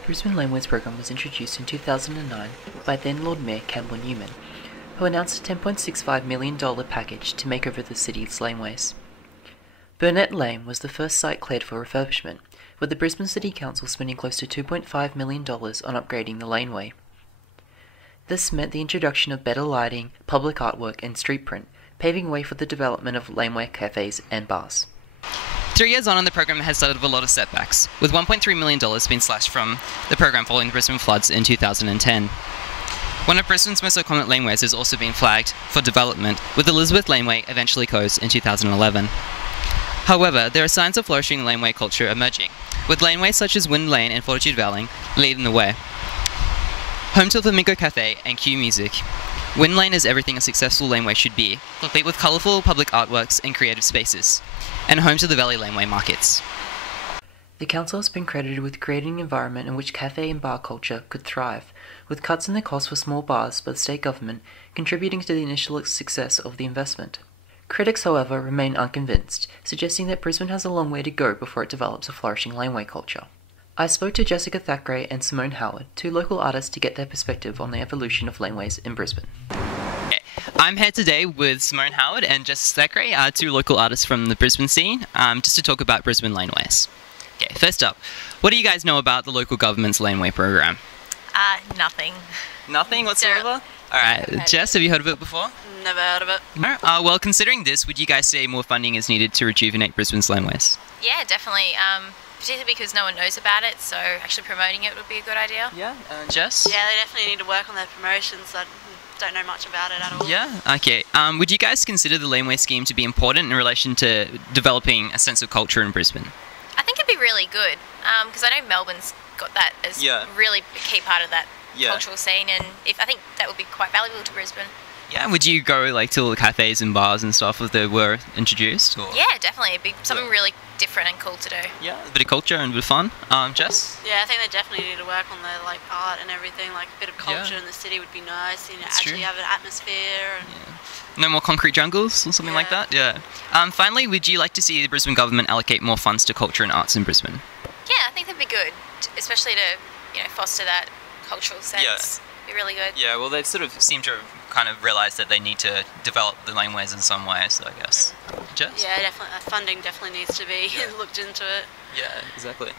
The Brisbane Laneways program was introduced in 2009 by then Lord Mayor Campbell Newman, who announced a $10.65 million package to make over the city's laneways. Burnett Lane was the first site cleared for refurbishment, with the Brisbane City Council spending close to $2.5 million on upgrading the laneway. This meant the introduction of better lighting, public artwork and street print, paving way for the development of laneway cafes and bars. 3 years on, and the program has started with a lot of setbacks, with $1.3 million being slashed from the program following the Brisbane floods in 2010. One of Brisbane's most iconic laneways has also been flagged for development, with Elizabeth Laneway eventually closed in 2011. However, there are signs of flourishing laneway culture emerging, with laneways such as Wind Lane and Fortitude Valley leading the way. Home to Flamingo Cafe and Q Music, Wind Lane is everything a successful laneway should be, complete with colourful public artworks and creative spaces, and home to the Valley Laneway markets. The council has been credited with creating an environment in which cafe and bar culture could thrive, with cuts in the cost for small bars by the state government contributing to the initial success of the investment. Critics, however, remain unconvinced, suggesting that Brisbane has a long way to go before it develops a flourishing laneway culture. I spoke to Jessica Thackeray and Simone Howard, two local artists, to get their perspective on the evolution of laneways in Brisbane. I'm here today with Simone Howard and Jessica Thackeray, two local artists from the Brisbane scene, just to talk about Brisbane laneways. Okay, first up, what do you guys know about the local government's laneway program? Nothing. Nothing whatsoever? Alright, Jess, have you heard of it before? Never heard of it. No? Well, considering this, would you guys say more funding is needed to rejuvenate Brisbane's laneways? Yeah, definitely. Particularly because no one knows about it, so actually promoting it would be a good idea. Yeah, Jess? Yeah, they definitely need to work on their promotions. I don't know much about it at all. Yeah, okay. Would you guys consider the laneway scheme to be important in relation to developing a sense of culture in Brisbane? I think it'd be really good, because I know Melbourne's got that as really a key part of that cultural scene, and I think that would be quite valuable to Brisbane. Yeah, would you go like to all the cafes and bars and stuff if they were introduced? Or? Yeah, definitely. It'd be something really different and cool to do. Yeah, a bit of culture and a bit of fun. Jess? Yeah, I think they definitely need to work on their art and everything. Like a bit of culture in the city would be nice. Actually have an atmosphere. And no more concrete jungles or something like that. Yeah. Finally, would you like to see the Brisbane government allocate more funds to culture and arts in Brisbane? Yeah, I think that'd be good, especially to foster that cultural sense. Yeah. Be really good. Yeah, well, they sort of seem to have kind of realised that they need to develop the laneways in some way, so I guess. Jess? Yeah, definitely. Funding definitely needs to be looked into it. Yeah, exactly.